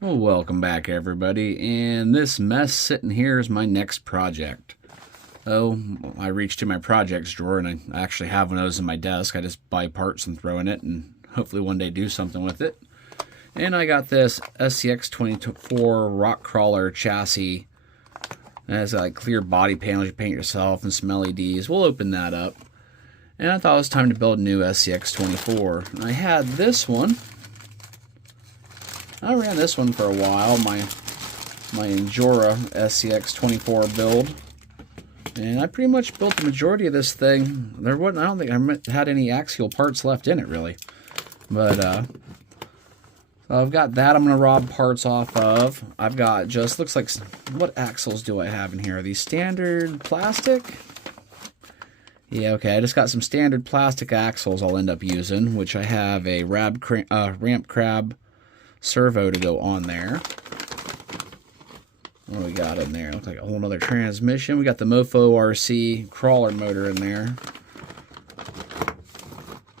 Well, welcome back, everybody. And this mess sitting here is my next project. Oh, I reached in my projects drawer, and I actually have one of those in my desk. I just buy parts and throw in it, and hopefully one day do something with it. And I got this SCX24 Rock Crawler chassis. It has like clear body panels you paint yourself and some LEDs. We'll open that up. And I thought it was time to build a new SCX24. And I had this one. I ran this one for a while, my Injora Scx24 build, and I pretty much built the majority of this thing. I don't think I had any axial parts left in it really, but I've got that I'm gonna rob parts off of. I've got just looks like, what axles do I have in here? Are these standard plastic? Yeah, okay. I just got some standard plastic axles I'll end up using, which I have a ramp crab servo to go on there. What do we got in there? Looks like a whole nother transmission. We got the Mofo RC crawler motor in there.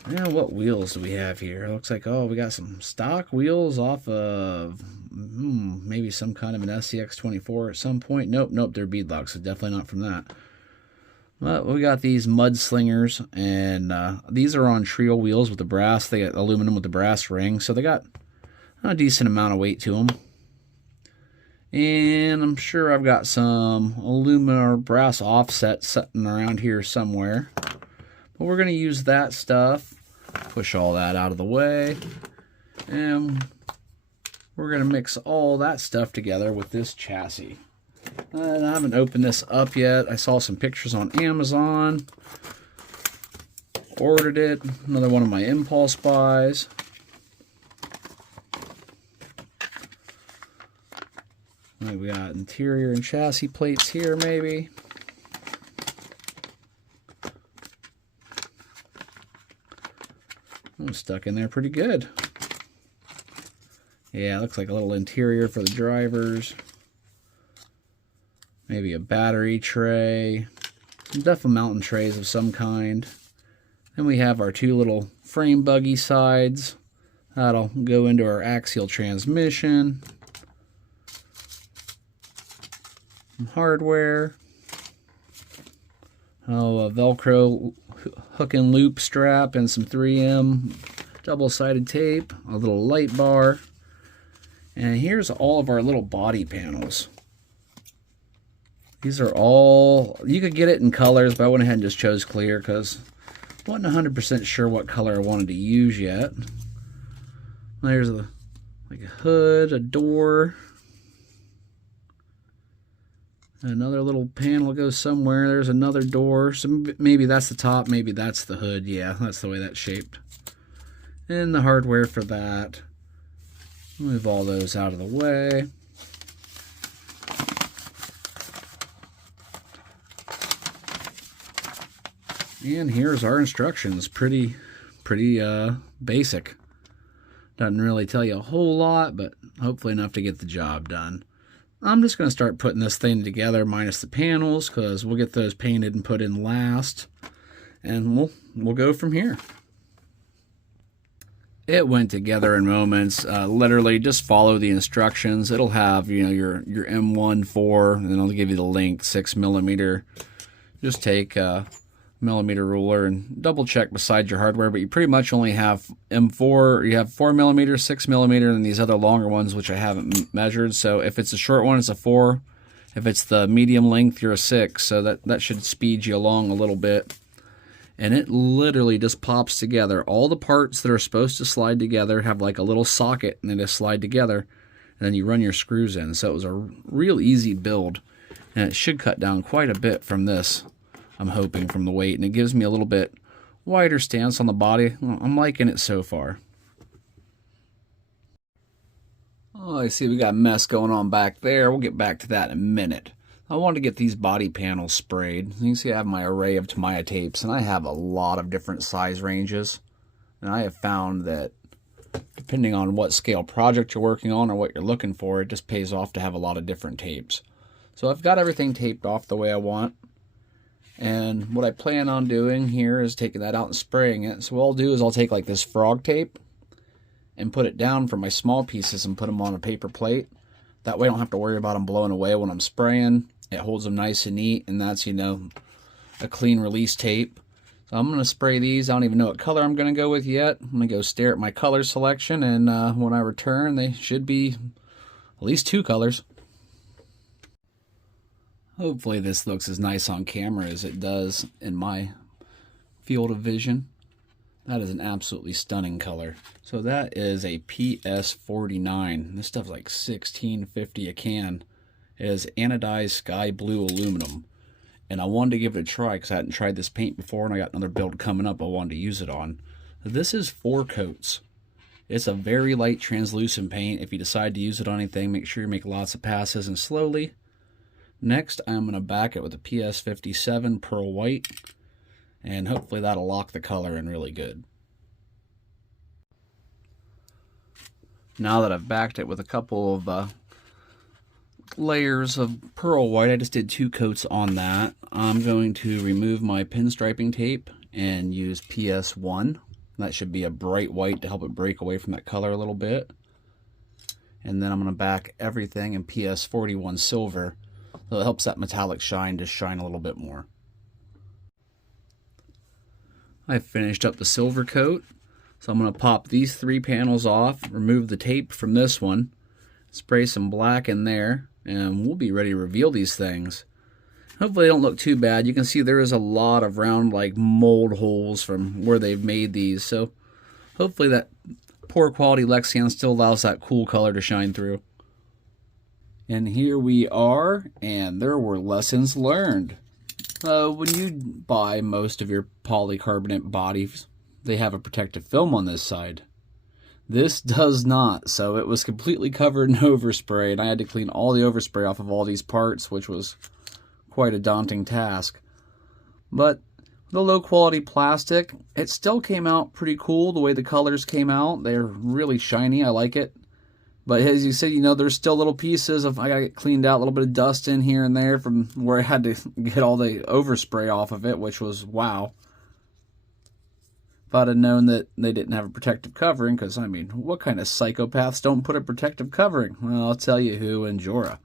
And what wheels do we have here? Looks like, oh, we got some stock wheels off of maybe some kind of an SCX24 at some point. Nope, they're beadlocks, so definitely not from that. But we got these mudslingers, and these are on trio wheels with the brass. They got aluminum with the brass ring, so they got a decent amount of weight to them. And I'm sure I've got some aluminum or brass offset sitting around here somewhere. But we're going to use that stuff, push all that out of the way, and we're going to mix all that stuff together with this chassis. And I haven't opened this up yet. I saw some pictures on Amazon, ordered it, another one of my impulse buys. We got interior and chassis plates here, maybe. I'm stuck in there pretty good. Yeah, looks like a little interior for the drivers. Maybe a battery tray. Some definitely mountain trays of some kind. Then we have our two little frame buggy sides. That'll go into our axial transmission. Hardware, a Velcro hook and loop strap, and some 3M double-sided tape, a little light bar, and here's all of our little body panels. These are all, you could get it in colors, but I went ahead and just chose clear because I wasn't 100% sure what color I wanted to use yet. There's like a hood, a door, another little panel goes somewhere. There's another door. So maybe that's the top, maybe that's the hood. Yeah, that's the way that's shaped. And the hardware for that. Move all those out of the way. And here's our instructions. Pretty basic. Doesn't really tell you a whole lot, but hopefully enough to get the job done. I'm just going to start putting this thing together minus the panels because we'll get those painted and put in last, and we'll go from here. It went together in moments. Literally just follow the instructions. It'll have, you know, your M1-4, and then I'll give you the length, 6mm. Just take a millimeter ruler and double check beside your hardware, but you pretty much only have M4, you have 4mm, 6mm, and these other longer ones which I haven't measured. So if it's a short one, it's a 4. If it's the medium length, you're a 6. So that should speed you along a little bit. And it literally just pops together. All the parts that are supposed to slide together have like a little socket, and they just slide together, and then you run your screws in. So it was a real easy build, and it should cut down quite a bit from this, I'm hoping, from the weight, and it gives me a little bit wider stance on the body. I'm liking it so far. Oh, I see we got a mess going on back there. We'll get back to that in a minute. I wanted to get these body panels sprayed. You can see I have my array of Tamiya tapes, and I have a lot of different size ranges. And I have found that depending on what scale project you're working on or what you're looking for, it just pays off to have a lot of different tapes. So I've got everything taped off the way I want. And what I plan on doing here is taking that out and spraying it. So what I'll do is I'll take like this frog tape, and put it down for my small pieces and put them on a paper plate. That way I don't have to worry about them blowing away when I'm spraying. It holds them nice and neat, and that's, you know, a clean release tape. So I'm going to spray these. I don't even know what color I'm going to go with yet. I'm going to go stare at my color selection, and when I return, they should be at least 2 colors. Hopefully this looks as nice on camera as it does in my field of vision. That is an absolutely stunning color. So that is a PS49. This stuff's like $16.50 a can. It is anodized sky blue aluminum. And I wanted to give it a try because I hadn't tried this paint before, and I got another build coming up I wanted to use it on. This is 4 coats. It's a very light translucent paint. If you decide to use it on anything, make sure you make lots of passes and slowly. Next, I'm going to back it with a PS57 Pearl White, and hopefully that'll lock the color in really good. Now that I've backed it with a couple of layers of Pearl White, I just did 2 coats on that. I'm going to remove my pinstriping tape and use PS1. That should be a bright white to help it break away from that color a little bit. And then I'm going to back everything in PS41 silver, so it helps that metallic shine just shine a little bit more. I finished up the silver coat, so I'm going to pop these 3 panels off, remove the tape from this one, spray some black in there, and we'll be ready to reveal these things. Hopefully they don't look too bad. You can see there is a lot of round like mold holes from where they've made these, so hopefully that poor quality Lexan still allows that cool color to shine through. And here we are, and there were lessons learned. When you buy most of your polycarbonate bodies, they have a protective film on this side. This does not, so it was completely covered in overspray, and I had to clean all the overspray off of all these parts, which was quite a daunting task. But the low quality plastic, it still came out pretty cool the way the colors came out. They're really shiny, I like it. But as you said, you know, there's still little pieces of, I got to get cleaned out, a little bit of dust in here and there from where I had to get all the overspray off of it, which was wow. If I'd have known that they didn't have a protective covering, because, I mean, what kind of psychopaths don't put a protective covering? Well, I'll tell you who, Injora.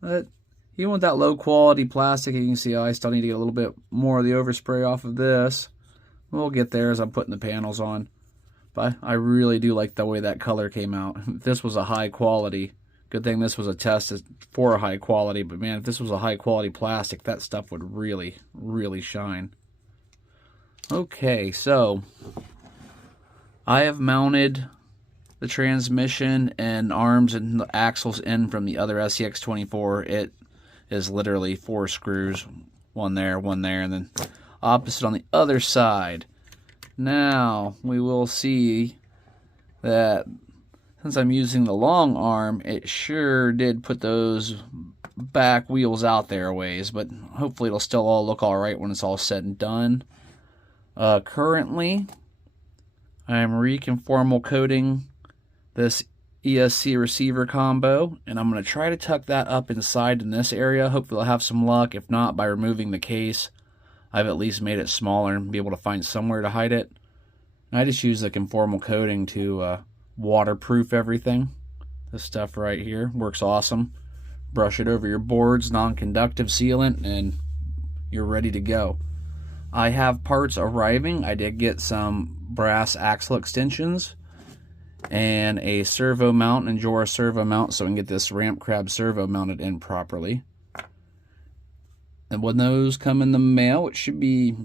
But even with that low quality plastic, you can see I still need to get a little bit more of the overspray off of this. We'll get there as I'm putting the panels on. But I really do like the way that color came out. If this was a high quality, good thing this was a test for a high quality, but man, if this was a high quality plastic, that stuff would really, really shine. Okay, so I have mounted the transmission and arms and the axles in from the other Scx24. It is literally 4 screws, one there, and then opposite on the other side. Now, we will see that since I'm using the long arm, it sure did put those back wheels out there a ways, but hopefully it'll still all look alright when it's all said and done. Currently, I am reconformal coating this ESC receiver combo, and I'm going to try to tuck that up inside in this area. Hopefully I'll have some luck. If not, by removing the case, I've at least made it smaller and be able to find somewhere to hide it. And I just use the conformal coating to waterproof everything. This stuff right here works awesome. Brush it over your boards, non-conductive sealant, and you're ready to go. I have parts arriving. I did get some brass axle extensions and a servo mount, Injora servo mount, so we can get this ramp crab servo mounted in properly. And when those come in the mail, which should be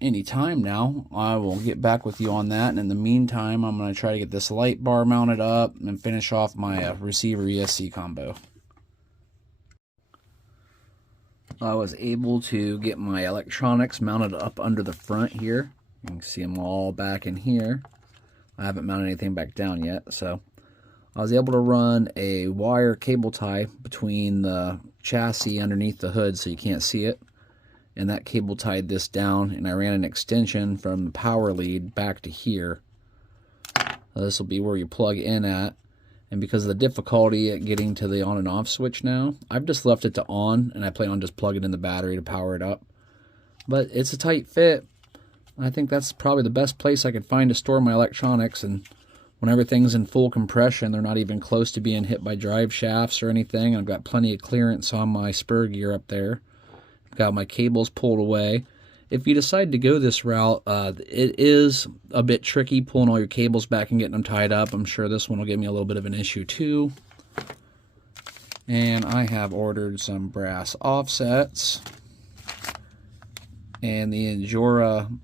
any time now, I will get back with you on that. And in the meantime, I'm going to try to get this light bar mounted up and finish off my receiver ESC combo. I was able to get my electronics mounted up under the front here. You can see them all back in here. I haven't mounted anything back down yet, so I was able to run a wire cable tie between the chassis underneath the hood so you can't see it, and that cable tied this down, and I ran an extension from the power lead back to here. This will be where you plug in at, and because of the difficulty at getting to the on and off switch now, I've just left it to on, and I plan on just plugging in the battery to power it up. But it's a tight fit. I think that's probably the best place I could find to store my electronics, and when everything's in full compression, they're not even close to being hit by drive shafts or anything. I've got plenty of clearance on my spur gear up there. I've got my cables pulled away. If you decide to go this route, it is a bit tricky pulling all your cables back and getting them tied up. I'm sure this one will give me a little bit of an issue too. And I have ordered some brass offsets and the Injora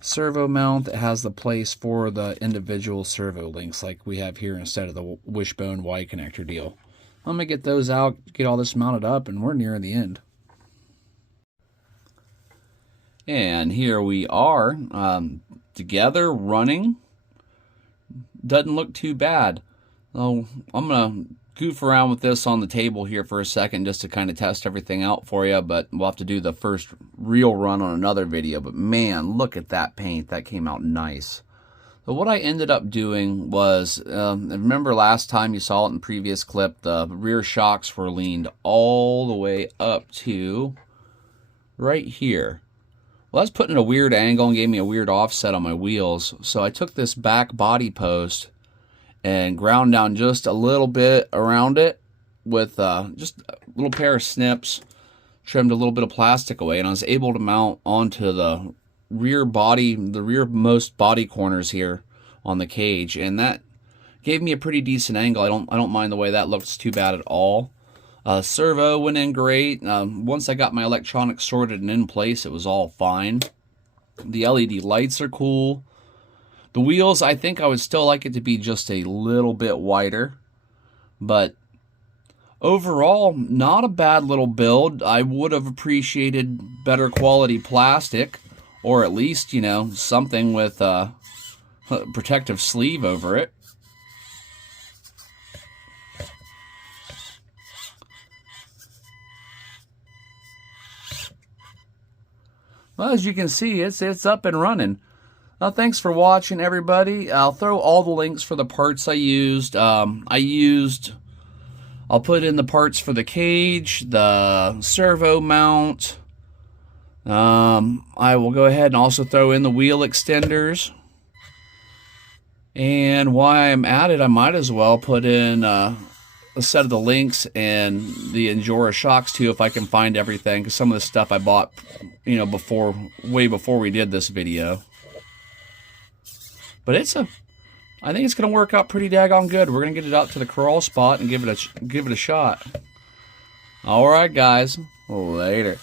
servo mount that has the place for the individual servo links like we have here instead of the wishbone Y connector deal. I'm going to get those out, get all this mounted up, and we're nearing the end. And here we are, together, running. Doesn't look too bad. So I'm going to goof around with this on the table here for a second just to kind of test everything out for you, but we'll have to do the first real run on another video. But man, look at that paint. That came out nice. So what I ended up doing was, remember last time you saw it in the previous clip, the rear shocks were leaned all the way up to right here. Well, that's putting at a weird angle and gave me a weird offset on my wheels. So I took this back body post and ground down just a little bit around it with just a little pair of snips, trimmed a little bit of plastic away, and I was able to mount onto the rear body, the rearmost body corners here on the cage, and that gave me a pretty decent angle. I don't mind the way that looks too bad at all. Servo went in great. Once I got my electronics sorted and in place, it was all fine. The LED lights are cool. The wheels, I think I would still like it to be just a little bit wider, but overall, not a bad little build. I would have appreciated better quality plastic, or at least, you know, something with a protective sleeve over it. Well, as you can see, it's up and running. Thanks for watching, everybody. I'll throw all the links for the parts I used. I'll put in the parts for the cage, the servo mount. I will go ahead and also throw in the wheel extenders. And while I'm at it, I might as well put in a set of the links and the Injora Scx too, if I can find everything, because some of the stuff I bought, you know, way before we did this video. But I think it's going to work out pretty daggone good. We're going to get it out to the crawl spot and give it a shot. All right, guys. Later.